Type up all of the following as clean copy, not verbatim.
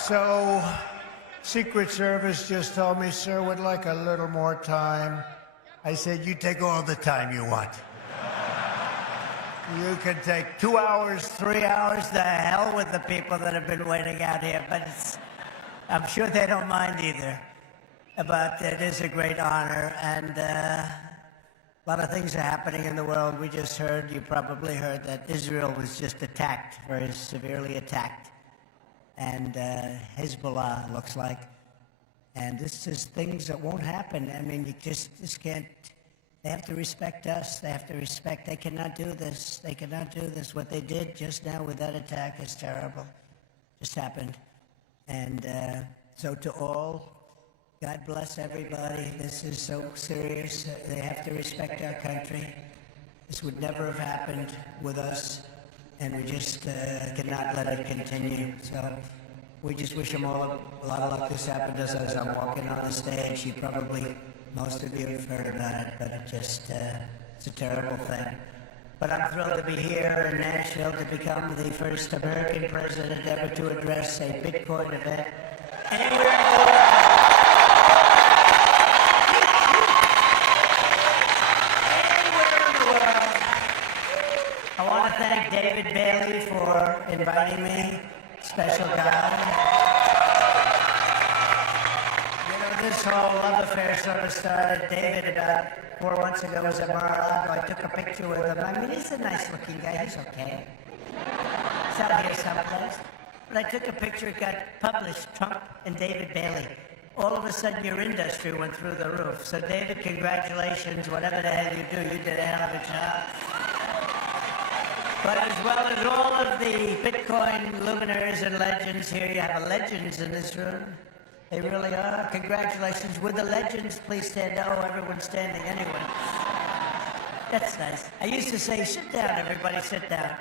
So, Secret Service just told me, sir, would like a little more time. I said, you take all the time you want. You can take 2 hours, 3 hours. The hell with the people that have been waiting out here, but I'm sure they don't mind either. But it is a great honor, and a lot of things are happening in the world. We just heard, you probably heard, that Israel was just attacked, very severely attacked. And Hezbollah looks like. And this is things that won't happen. I mean, you just can't. They have to respect us. They have to respect. They cannot do this. They cannot do this. What they did just now with that attack is terrible. Just happened. And so to all, God bless everybody. This is so serious. They have to respect our country. This would never have happened with us. And we just cannot let it continue. So we just wish them all a lot of luck. This happened as I'm walking on the stage. You probably, most of you have heard about it, but it just, it's a terrible thing. But I'm thrilled to be here in Nashville to become the first American president ever to address a Bitcoin event anywhere in the world. I want to thank David Bailey for inviting me, special guy. You know, this whole love affair sort of started. David, about 4 months ago, was at Mar-a-Lago. I took a picture with him. I mean, he's a nice-looking guy. He's okay. He's out here someplace. But I took a picture. It got published, Trump and David Bailey. All of a sudden, your industry went through the roof. So, David, congratulations. Whatever the hell you do, you did a hell of a job. But as well as all of the Bitcoin luminaries and legends here, you have legends in this room. They really are. Congratulations. Would the legends please stand? Oh, everyone's standing anyway. That's nice. I used to say, sit down, everybody, sit down.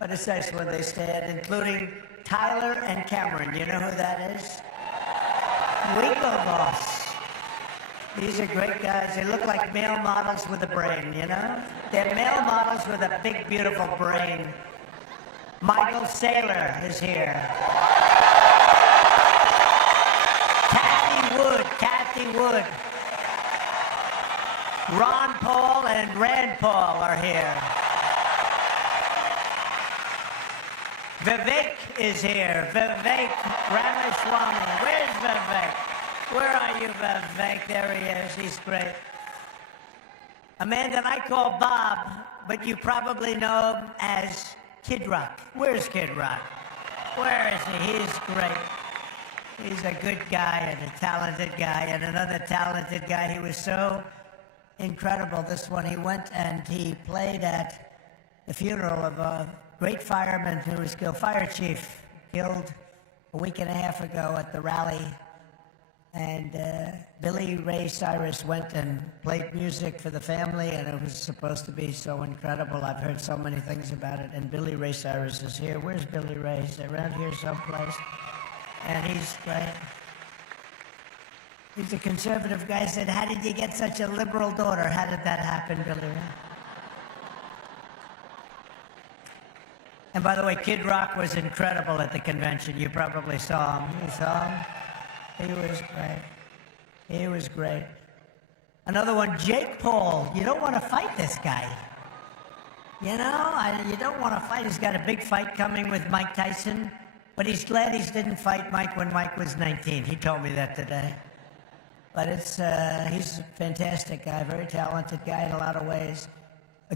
But it's nice when they stand, including Tyler and Cameron. You know who that is? Winklevoss. These are great guys. They look like male models with a brain, you know? They're male models with a big, beautiful brain. Michael Saylor is here. Kathy Wood. Ron Paul and Rand Paul are here. Vivek is here. Vivek Ramaswamy. Where's Vivek? Where are you, Vivek? There he is. He's great. A man that I call Bob, but you probably know him as Kid Rock. Where's Kid Rock? Where is he? He's great. He's a good guy and a talented guy and another talented guy. He was so incredible. This one, he went and he played at the funeral of a great fireman who was killed, fire chief, killed a week and a half ago at the rally. And Billy Ray Cyrus went and played music for the family, and it was supposed to be so incredible. I've heard so many things about it, and Billy Ray Cyrus is here. Where's Billy Ray? He's around here someplace. And he's great. He's a conservative guy. Said, how did you get such a liberal daughter? How did that happen, Billy Ray? And by the way, Kid Rock was incredible at the convention. You probably saw him. You saw him? He was great. He was great. Another one, Jake Paul. You don't want to fight this guy. You know, you don't want to fight. He's got a big fight coming with Mike Tyson, but he's glad he didn't fight Mike when Mike was 19. He told me that today. But he's a fantastic guy, very talented guy in a lot of ways.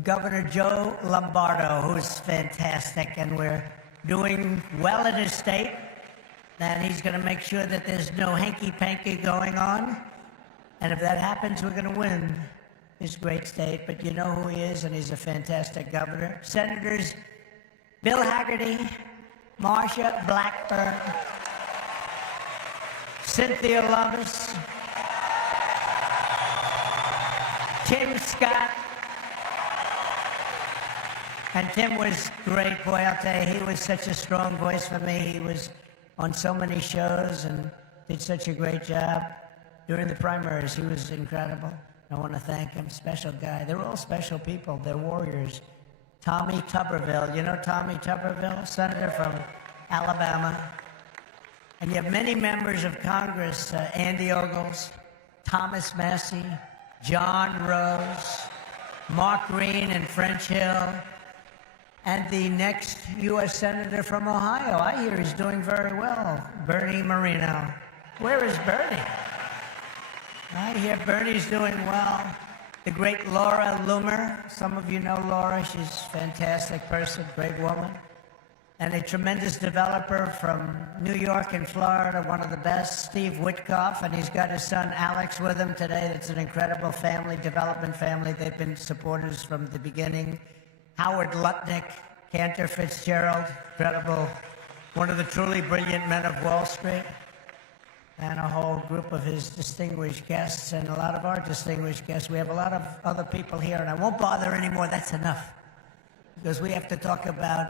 Governor Joe Lombardo, who's fantastic, and we're doing well in his state. And he's going to make sure that there's no hanky-panky going on. And if that happens, we're going to win this great state. But you know who he is, and he's a fantastic governor. Senators Bill Haggerty, Marsha Blackburn, Cynthia Lummis, Tim Scott. And Tim was great. Boy, I'll tell you, he was such a strong voice for me. He was on so many shows and did such a great job. During the primaries, he was incredible. I want to thank him, special guy. They're all special people. They're warriors. Tommy Tuberville, you know Tommy Tuberville? Senator from Alabama. And you have many members of Congress, Andy Ogles, Thomas Massey, John Rose, Mark Green and French Hill, and the next U.S. Senator from Ohio. I hear he's doing very well, Bernie Moreno. Where is Bernie? I hear Bernie's doing well. The great Laura Loomer. Some of you know Laura. She's a fantastic person, great woman. And a tremendous developer from New York and Florida, one of the best, Steve Witkoff, and he's got his son Alex with him today. That's an incredible family, development family. They've been supporters from the beginning. Howard Lutnick, Cantor Fitzgerald, incredible, one of the truly brilliant men of Wall Street, and a whole group of his distinguished guests and a lot of our distinguished guests. We have a lot of other people here, and I won't bother anymore. That's enough, because we have to talk about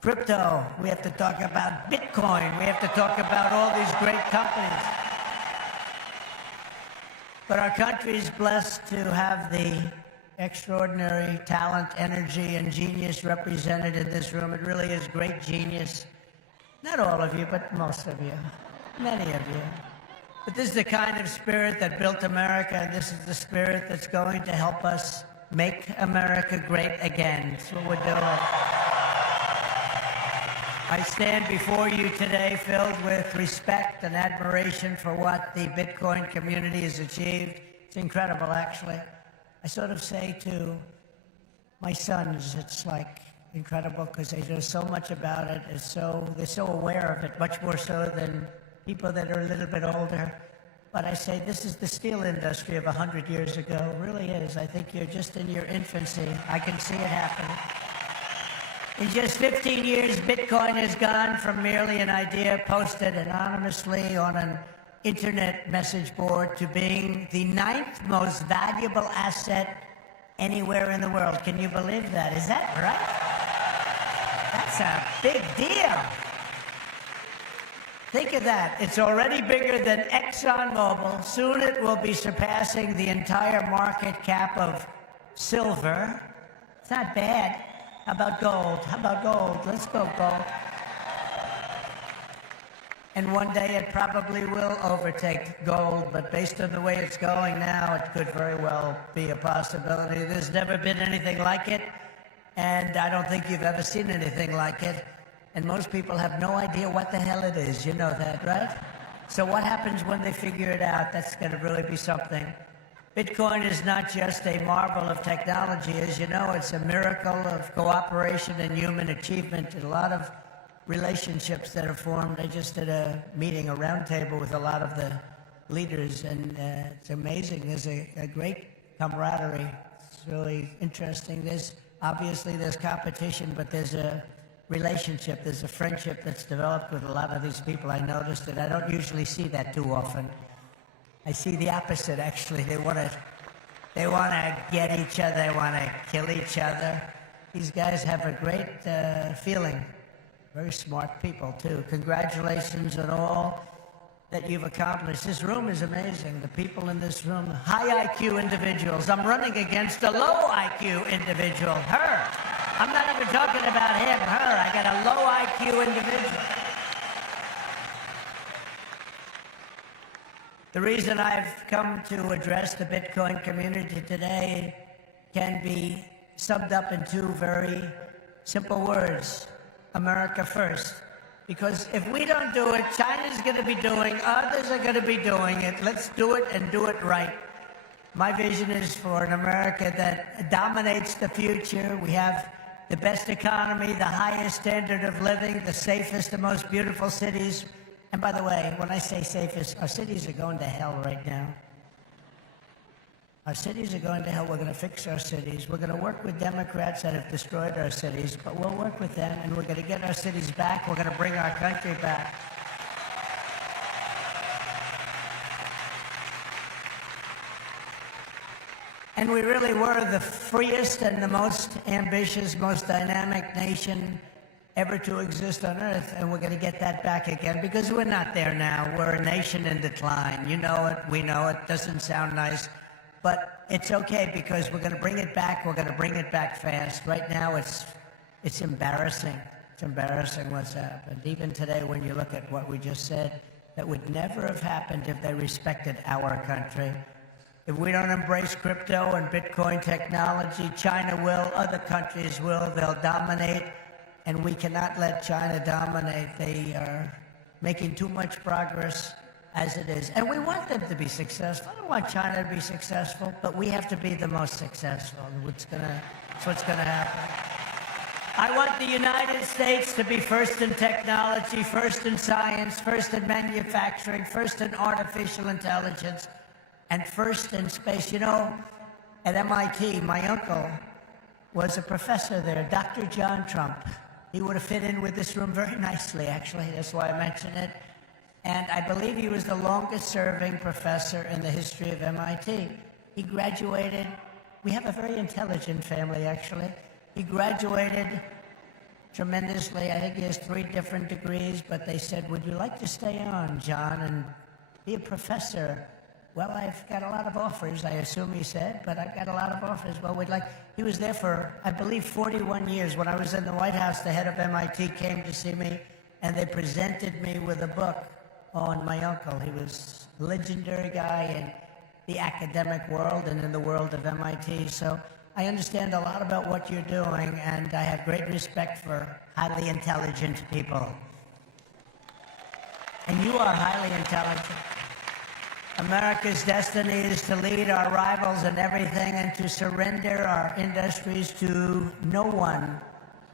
crypto. We have to talk about Bitcoin. We have to talk about all these great companies. But our country is blessed to have the extraordinary talent, energy, and genius represented in this room. It really is great genius. Not all of you, but most of you. Many of you. But this is the kind of spirit that built America, and this is the spirit that's going to help us make America great again. That's what we're doing. I stand before you today filled with respect and admiration for what the Bitcoin community has achieved. It's incredible, actually. I sort of say to my sons, it's like incredible because they know so much about it. They're so aware of it, much more so than people that are a little bit older. But I say this is the steel industry of 100 years ago. It really is. I think you're just in your infancy. I can see it happening. In just 15 years, Bitcoin has gone from merely an idea posted anonymously on an internet message board to being the 9th most valuable asset anywhere in the world. Can you believe that? Is that right? That's a big deal. Think of that. It's already bigger than ExxonMobil. Soon it will be surpassing the entire market cap of silver. It's not bad. How about gold? How about gold? Let's go gold. And one day it probably will overtake gold, but based on the way it's going now, it could very well be a possibility. There's never been anything like it, and I don't think you've ever seen anything like it. And most people have no idea what the hell it is. You know that, right? So what happens when they figure it out? That's going to really be something. Bitcoin is not just a marvel of technology. As you know, it's a miracle of cooperation and human achievement, and a lot of relationships that are formed. I just did a meeting, a roundtable with a lot of the leaders, and it's amazing. There's a great camaraderie. It's really interesting. Obviously there's competition, but there's a relationship, there's a friendship that's developed with a lot of these people. I noticed it. I don't usually see that too often. I see the opposite, actually. They want to get each other. They want to kill each other. These guys have a great feeling. Very smart people, too. Congratulations on all that you've accomplished. This room is amazing. The people in this room, high IQ individuals. I'm running against a low IQ individual, her. I'm not even talking about him, her. I got a low IQ individual. The reason I've come to address the Bitcoin community today can be summed up in two very simple words: America first. Because if we don't do it, China's going to be doing, others are going to be doing it. Let's do it and do it right. My vision is for an America that dominates the future. We have the best economy, the highest standard of living, the safest, the most beautiful cities. And by the way, when I say safest, our cities are going to hell right now. Our cities are going to hell. We're going to fix our cities. We're going to work with Democrats that have destroyed our cities, but we'll work with them, and we're going to get our cities back. We're going to bring our country back. And we really were the freest and the most ambitious, most dynamic nation ever to exist on Earth, and we're going to get that back again, because we're not there now. We're a nation in decline. You know it. We know it. Doesn't sound nice, but it's okay, because we're going to bring it back. We're going to bring it back fast. Right now, it's embarrassing. It's It's embarrassing what's happened. Even today, when you look at what we just said, that would never have happened if they respected our country. If we don't embrace crypto and Bitcoin technology, China will, other countries will, they'll dominate, and we cannot let China dominate. They are making too much progress as it is. And we want them to be successful. I don't want China to be successful, but we have to be the most successful. That's what's gonna happen. I want the United States to be first in technology, first in science, first in manufacturing, first in artificial intelligence, and first in space. You know, at MIT, my uncle was a professor there, Dr. John Trump. He would have fit in with this room very nicely, actually. That's why I mention it. And I believe he was the longest-serving professor in the history of MIT. He graduated. We have a very intelligent family, actually. He graduated tremendously. I think he has 3 different degrees, but they said, would you like to stay on, John, and be a professor? Well, I've got a lot of offers, I assume he said, but I've got a lot of offers. Well, he was there for, I believe, 41 years. When I was in the White House, the head of MIT came to see me, and they presented me with a book on my uncle. He was a legendary guy in the academic world and in the world of MIT. So I understand a lot about what you're doing, and I have great respect for highly intelligent people. And you are highly intelligent. America's destiny is to lead our rivals in everything and to surrender our industries to no one.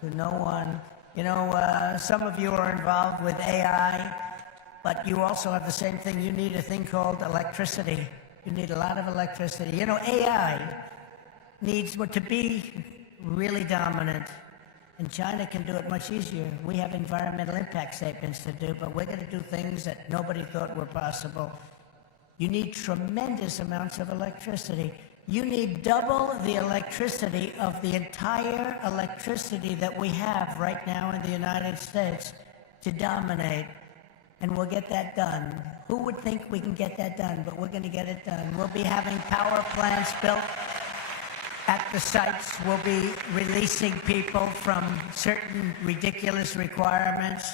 To no one. You know, some of you are involved with AI, but you also have the same thing. You need a thing called electricity. You need a lot of electricity. You know, AI needs to be really dominant, and China can do it much easier. We have environmental impact statements to do, but we're going to do things that nobody thought were possible. You need tremendous amounts of electricity. You need double the electricity of the entire electricity that we have right now in the United States to dominate, and we'll get that done. Who would think we can get that done? But we're going to get it done. We'll be having power plants built at the sites. We'll be releasing people from certain ridiculous requirements,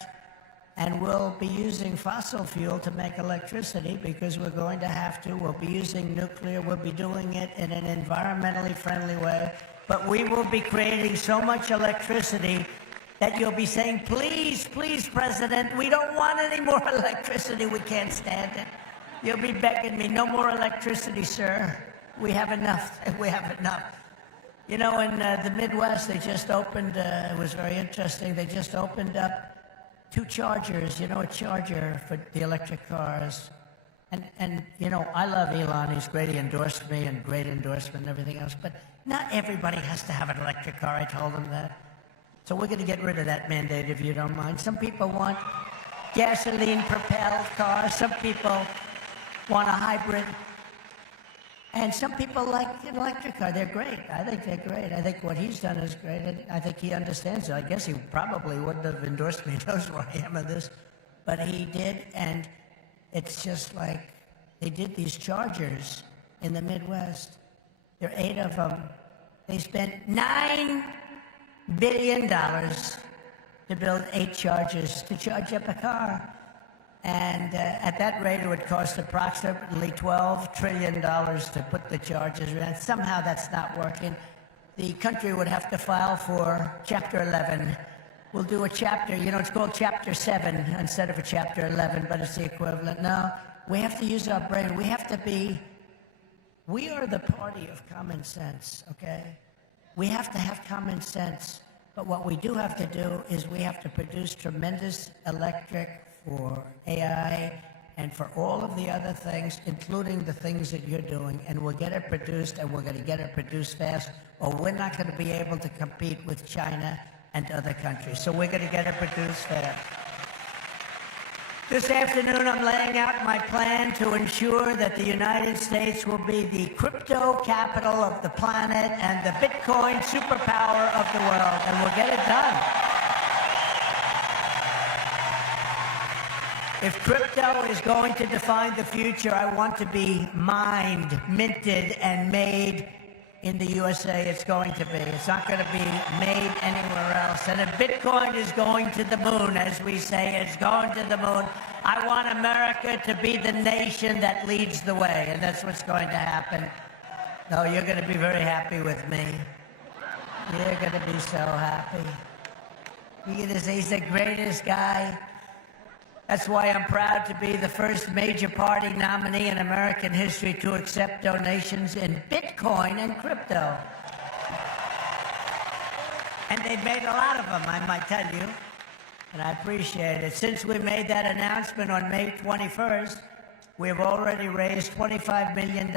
and we'll be using fossil fuel to make electricity because we're going to have to. We'll be using nuclear. We'll be doing it in an environmentally friendly way. But we will be creating so much electricity that you'll be saying, please, please, President, we don't want any more electricity. We can't stand it. You'll be begging me, no more electricity, sir. We have enough. We have enough. You know, in the Midwest, they just opened, it was very interesting, they just opened up 2 chargers, you know, a charger for the electric cars. And you know, I love Elon, he's great, he endorsed me, and great endorsement and everything else, but not everybody has to have an electric car, I told him that. So we're going to get rid of that mandate, if you don't mind. Some people want gasoline-propelled cars, some people want a hybrid. And some people like an electric car. They're great. I think they're great. I think what he's done is great. I think he understands it. I guess he probably wouldn't have endorsed me. He knows where I am in this. But he did, and it's just like they did these chargers in the Midwest. There are 8 of them. They spent $9 billion to build 8 chargers to charge up a car. And at that rate, it would cost approximately $12 trillion to put the charges in. Somehow that's not working. The country would have to file for Chapter 11. We'll do a chapter, you know, it's called Chapter 7 instead of a Chapter 11, but it's the equivalent. No, we have to use our brain. We are the party of common sense, okay? We have to have common sense. But what we do have to do is we have to produce tremendous electric for AI and for all of the other things, including the things that you're doing, and we'll get it produced, and we're going to get it produced fast, or we're not going to be able to compete with China and other countries. So we're going to get it produced fast. This afternoon, I'm laying out my plan to ensure that the United States will be the crypto capital of the planet and the Bitcoin superpower of the world, and we'll get it done. If crypto is going to define the future, I want to be mined, minted, and made in the USA, it's going to be. It's not going to be made anywhere else. And if Bitcoin is going to the moon, as we say, it's going to the moon, I want America to be the nation that leads the way, and that's what's going to happen. No, you're going to be very happy with me. You're going to be so happy. You're going to say he's the greatest guy. That's why I'm proud to be the first major party nominee in American history to accept donations in Bitcoin and crypto. And they've made a lot of them, I might tell you, and I appreciate it. Since we made that announcement on May 21st, we've already raised $25 million,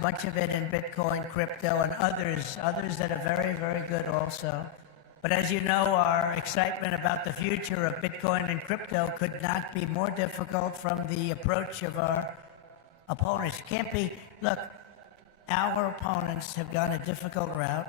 much of it in Bitcoin, crypto, and others that are very, very good also. But as you know, our excitement about the future of Bitcoin and crypto could not be more difficult from the approach of our opponents. Can't be, look, our opponents have gone a difficult route.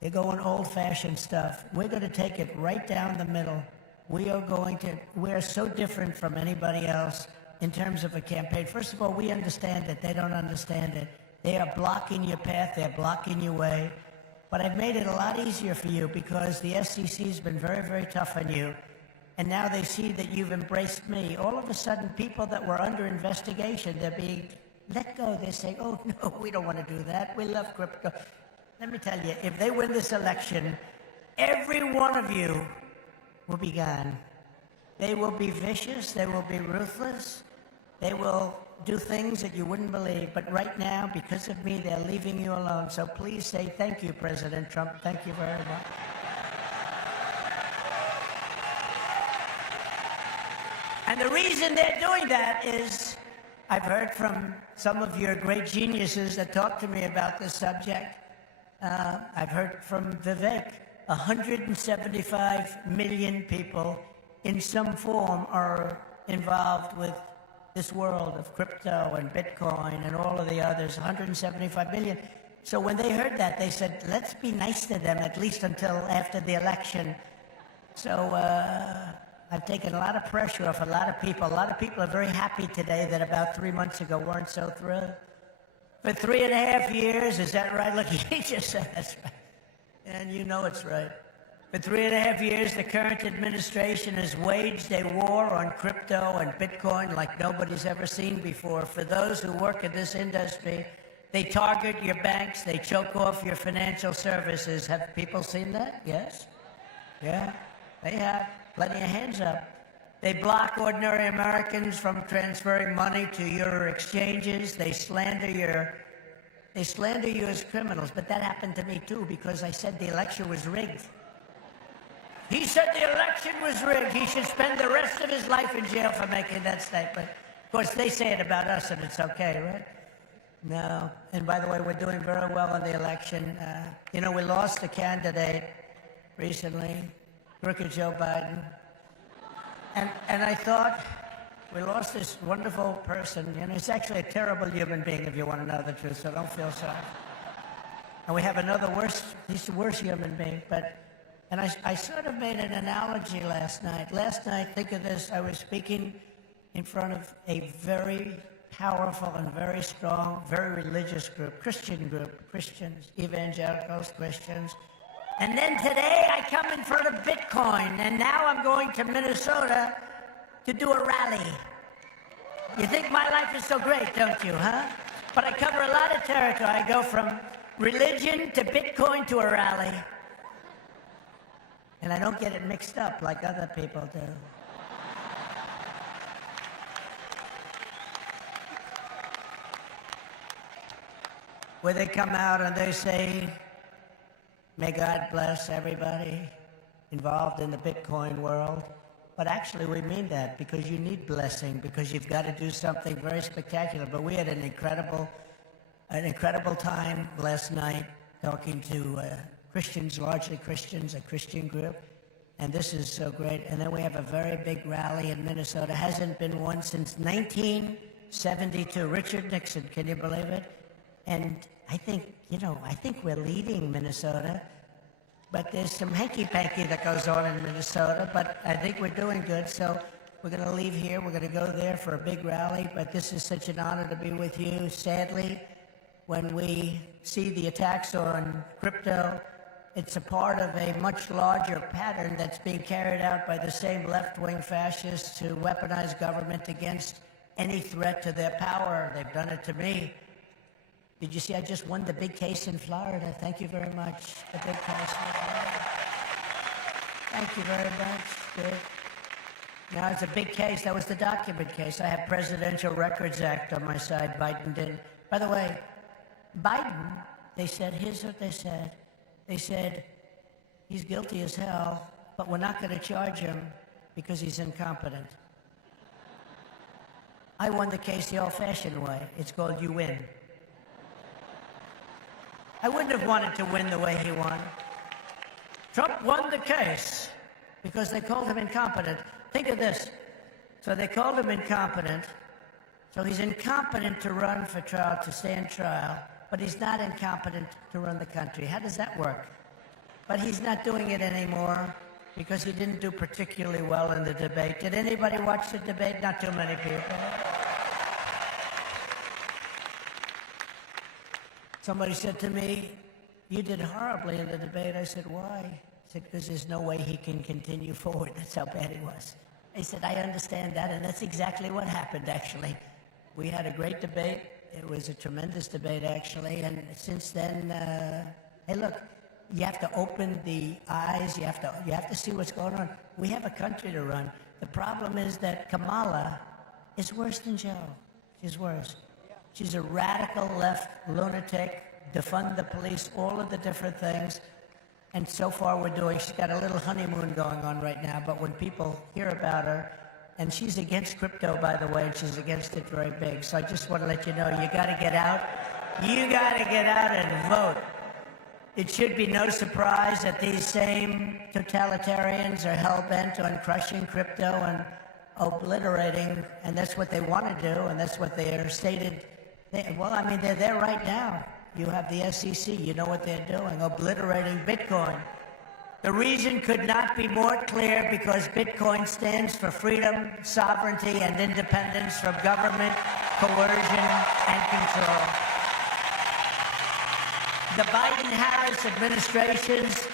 They're going old-fashioned stuff. We're going to take it right down the middle. We are so different from anybody else in terms of a campaign. First of all, we understand it. They don't understand it. They are blocking your path. They're blocking your way. But I've made it a lot easier for you because the SEC has been very, very tough on you. And now they see that you've embraced me. All of a sudden, people that were under investigation, they're being let go. They're saying, oh, no, we don't want to do that. We love crypto. Let me tell you, if they win this election, every one of you will be gone. They will be vicious. They will be ruthless. They will do things that you wouldn't believe. But right now, because of me, they're leaving you alone. So please say thank you, President Trump. Thank you very much. And the reason they're doing that is I've heard from some of your great geniuses that talk to me about this subject. I've heard from Vivek. 175 million people in some form are involved with this world of crypto and Bitcoin and all of the others, 175 million. So when they heard that, they said, let's be nice to them, at least until after the election. So I've taken a lot of pressure off a lot of people. A lot of people are very happy today that about 3 months ago weren't so thrilled. For 3.5 years, is that right? Look, he just said that's right. And you know it's right. For 3.5 years, the current administration has waged a war on crypto and Bitcoin like nobody's ever seen before. For those who work in this industry, they target your banks, they choke off your financial services. Have people seen that? Yes? Yeah, they have. Plenty of hands up. They block ordinary Americans from transferring money to your exchanges. They slander you as criminals. But that happened to me too because I said the election was rigged. He said the election was rigged. He should spend the rest of his life in jail for making that statement. Of course, they say it about us, and it's okay, right? No. And by the way, we're doing very well in the election. We lost a candidate recently, Crooked Joe Biden. And I thought, we lost this wonderful person. He's actually a terrible human being, if you want to know the truth, so don't feel sorry. And we have another he's a worse human being, And I sort of made an analogy last night. Last night, think of this, I was speaking in front of a very powerful and very strong, very religious group, Christians, evangelicals, Christians. And then today I come in front of Bitcoin, and now I'm going to Minnesota to do a rally. You think my life is so great, don't you, huh? But I cover a lot of territory. I go from religion to Bitcoin to a rally. And I don't get it mixed up like other people do. Where they come out and they say, may God bless everybody involved in the Bitcoin world. But actually we mean that because you need blessing, because you've got to do something very spectacular. But we had an incredible time last night talking to Christians, largely Christians, a Christian group, and this is so great. And then we have a very big rally in Minnesota. Hasn't been one since 1972. Richard Nixon, can you believe it? And I think we're leading Minnesota, but there's some hanky-panky that goes on in Minnesota, but I think we're doing good. So we're going to leave here. We're going to go there for a big rally, but this is such an honor to be with you. Sadly, when we see the attacks on crypto, it's a part of a much larger pattern that's being carried out by the same left-wing fascists who weaponize government against any threat to their power. They've done it to me. Did you see I just won the big case in Florida? Thank you very much. The big case in Florida. Thank you very much. Good. Now, it's a big case. That was the document case. I have Presidential Records Act on my side. Biden didn't. By the way, Biden, they said, here's what they said. They said, he's guilty as hell, but we're not going to charge him because he's incompetent. I won the case the old-fashioned way. It's called you win. I wouldn't have wanted to win the way he won. Trump won the case because they called him incompetent. Think of this. So they called him incompetent. So he's incompetent to run for trial, to stand trial, but he's not incompetent to run the country. How does that work? But he's not doing it anymore because he didn't do particularly well in the debate. Did anybody watch the debate? Not too many people. Somebody said to me, you did horribly in the debate. I said, why? He said, because there's no way he can continue forward. That's how bad he was. I said, I understand that, and that's exactly what happened, actually. We had a great debate. It was a tremendous debate, actually, and since then, hey, look, you have to open the eyes. You have to see what's going on. We have a country to run. The problem is that Kamala is worse than Joe. She's worse. She's a radical left lunatic, defund the police, all of the different things. And so far she's got a little honeymoon going on right now, but when people hear about her, and she's against crypto, by the way, and she's against it very big. So I just want to let you know, you got to get out. You got to get out and vote. It should be no surprise that these same totalitarians are hell-bent on crushing crypto and obliterating, and that's what they want to do, and that's what they are stated. They're there right now. You have the SEC, you know what they're doing, obliterating Bitcoin. The reason could not be more clear, because Bitcoin stands for freedom, sovereignty, and independence from government, coercion, and control. The Biden-Harris administration's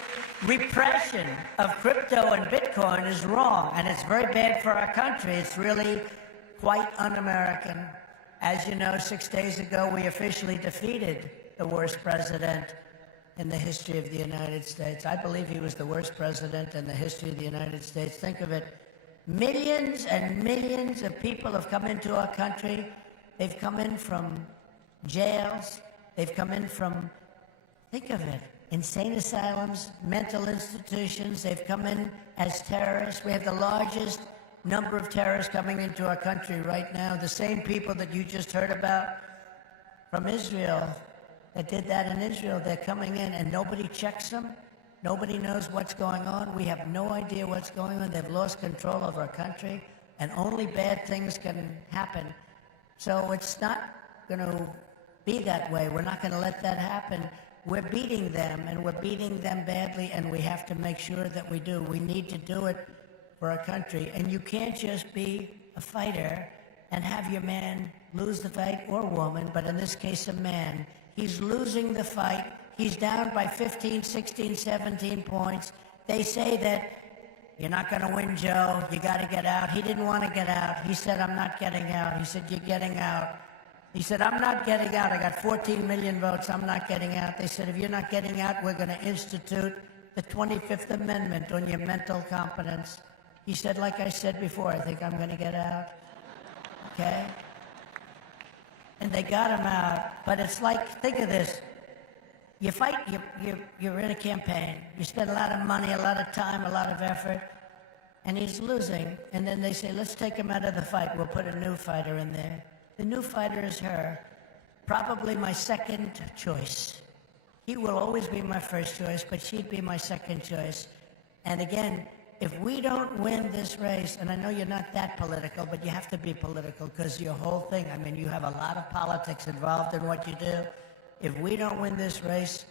repression of crypto and Bitcoin is wrong, and it's very bad for our country. It's really quite un-American. As you know, 6 days ago, we officially defeated the worst president in the history of the United States. I believe he was the worst president in the history of the United States. Think of it. Millions and millions of people have come into our country. They've come in from jails. They've come in from, think of it, insane asylums, mental institutions. They've come in as terrorists. We have the largest number of terrorists coming into our country right now. The same people that you just heard about from Israel, that did that in Israel, they're coming in and nobody checks them. Nobody knows what's going on. We have no idea what's going on. They've lost control of our country, and only bad things can happen. So it's not going to be that way. We're not going to let that happen. We're beating them, and we're beating them badly, and we have to make sure that we do. We need to do it for our country. And you can't just be a fighter and have your man lose the fight, or woman, but in this case, a man. He's losing the fight. He's down by 15, 16, 17 points. They say that you're not going to win, Joe. You got to get out. He didn't want to get out. He said, I'm not getting out. He said, you're getting out. He said, I'm not getting out. I got 14 million votes. I'm not getting out. They said, if you're not getting out, we're going to institute the 25th Amendment on your mental competence. He said, like I said before, I think I'm going to get out. Okay? And they got him out. But it's like, think of this. You fight, you're in a campaign. You spend a lot of money, a lot of time, a lot of effort, and he's losing. And then they say, let's take him out of the fight. We'll put a new fighter in there. The new fighter is her. Probably my second choice. He will always be my first choice, but she'd be my second choice. And again, if we don't win this race, and I know you're not that political, but you have to be political because your whole thing, I mean, you have a lot of politics involved in what you do. If we don't win this race,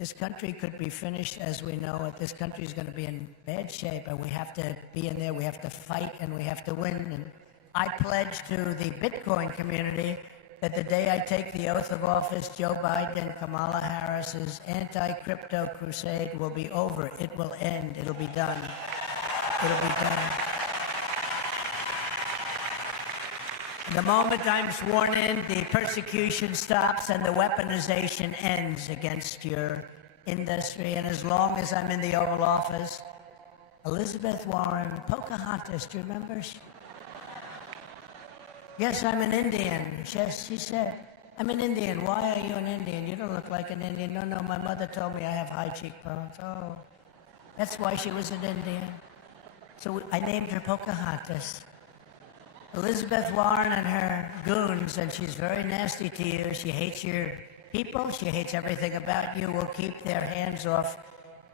this country could be finished as we know it. This country is going to be in bad shape, and we have to be in there. We have to fight, and we have to win. And I pledge to the Bitcoin community that the day I take the oath of office, Joe Biden and Kamala Harris's anti-crypto crusade will be over. It will end. It'll be done. It'll be done. The moment I'm sworn in, the persecution stops and the weaponization ends against your industry. And as long as I'm in the Oval Office, Elizabeth Warren, Pocahontas, do you remember? Yes, I'm an Indian. Yes, she said, I'm an Indian. Why are you an Indian? You don't look like an Indian. No, my mother told me I have high cheekbones. Oh, that's why she was an Indian. So I named her Pocahontas. Elizabeth Warren and her goons, and she's very nasty to you. She hates your people. She hates everything about you. Will keep their hands off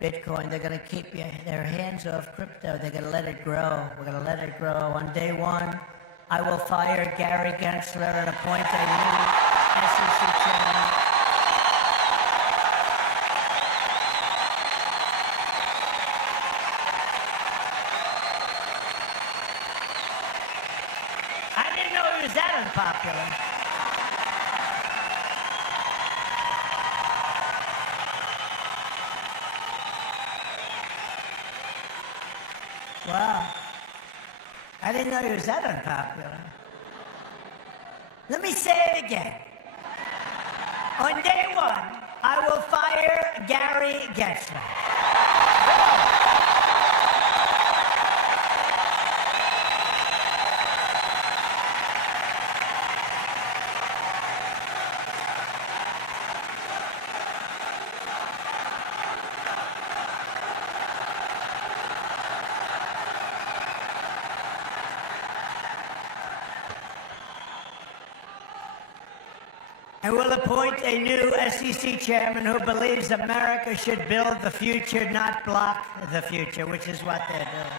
Bitcoin. They're going to keep their hands off crypto. They're going to let it grow. We're going to let it grow. On day one, I will fire Gary Gensler and appoint a new SEC chairman. I didn't know he was that unpopular. Wow. I didn't know he was that unpopular. Let me say it again. On day one, I will fire Gary Gensler. And we'll appoint a new SEC chairman who believes America should build the future, not block the future, which is what they're doing.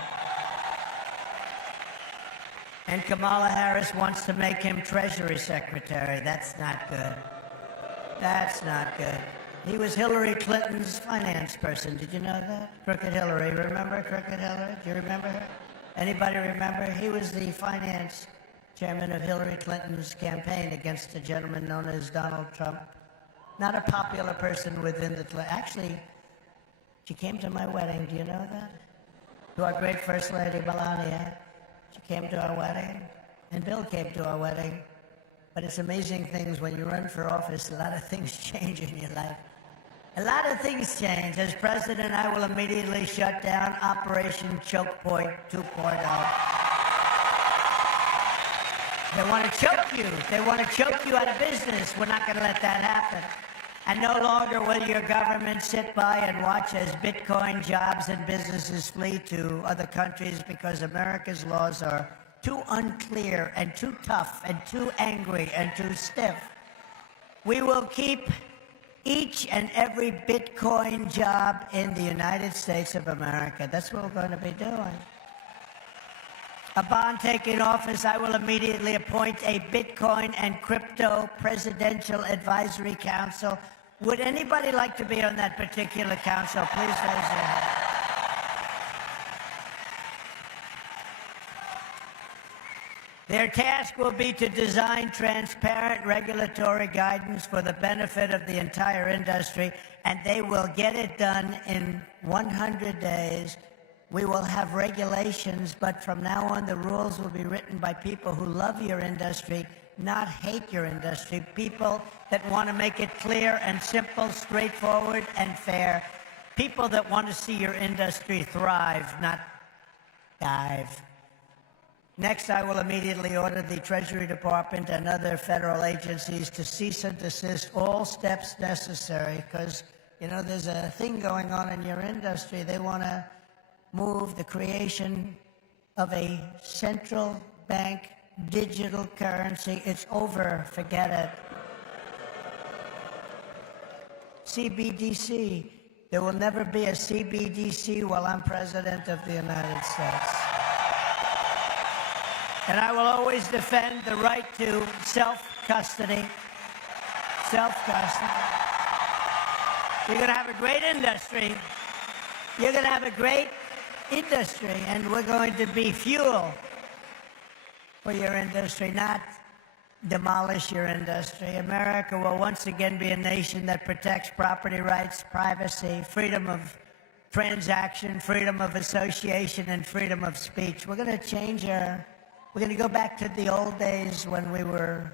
And Kamala Harris wants to make him Treasury Secretary. That's not good. That's not good. He was Hillary Clinton's finance person. Did you know that? Crooked Hillary. Remember Crooked Hillary? Do you remember her? Anybody remember? He was the finance chairman of Hillary Clinton's campaign against a gentleman known as Donald Trump. Not a popular person within the... Actually, she came to my wedding. Do you know that? To our great First Lady, Melania. She came to our wedding, and Bill came to our wedding. But it's amazing things when you run for office, a lot of things change in your life. A lot of things change. As president, I will immediately shut down Operation Choke Point 2.0. They want to choke you. They want to choke you out of business. We're not going to let that happen. And no longer will your government sit by and watch as Bitcoin jobs and businesses flee to other countries because America's laws are too unclear and too tough and too angry and too stiff. We will keep each and every Bitcoin job in the United States of America. That's what we're going to be doing. Upon taking office, I will immediately appoint a Bitcoin and Crypto Presidential Advisory Council. Would anybody like to be on that particular council? Please raise your hand. Their task will be to design transparent regulatory guidance for the benefit of the entire industry, and they will get it done in 100 days. We will have regulations, but from now on, the rules will be written by people who love your industry, not hate your industry. People that want to make it clear and simple, straightforward and fair. People that want to see your industry thrive, not dive. Next, I will immediately order the Treasury Department and other federal agencies to cease and desist all steps necessary, because, you know, there's a thing going on in your industry. They want to move the creation of a central bank digital currency. It's over. Forget it. CBDC. There will never be a CBDC while I'm president of the United States. And I will always defend the right to self-custody. Self-custody. You're going to have a great industry. You're going to have a great industry, and we're going to be fuel for your industry, not demolish your industry. America will once again be a nation that protects property rights, privacy, freedom of transaction, freedom of association, and freedom of speech. We're going to go back to the old days when we were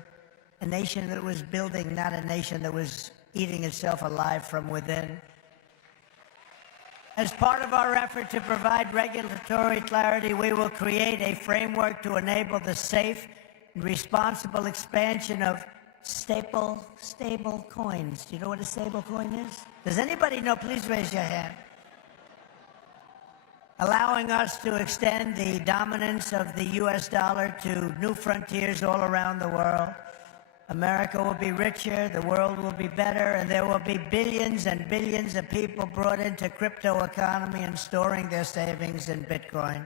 a nation that was building, not a nation that was eating itself alive from within. As part of our effort to provide regulatory clarity, we will create a framework to enable the safe and responsible expansion of stable coins. Do you know what a stable coin is? Does anybody know? Please raise your hand. Allowing us to extend the dominance of the U.S. dollar to new frontiers all around the world. America will be richer, the world will be better, and there will be billions and billions of people brought into crypto economy and storing their savings in Bitcoin.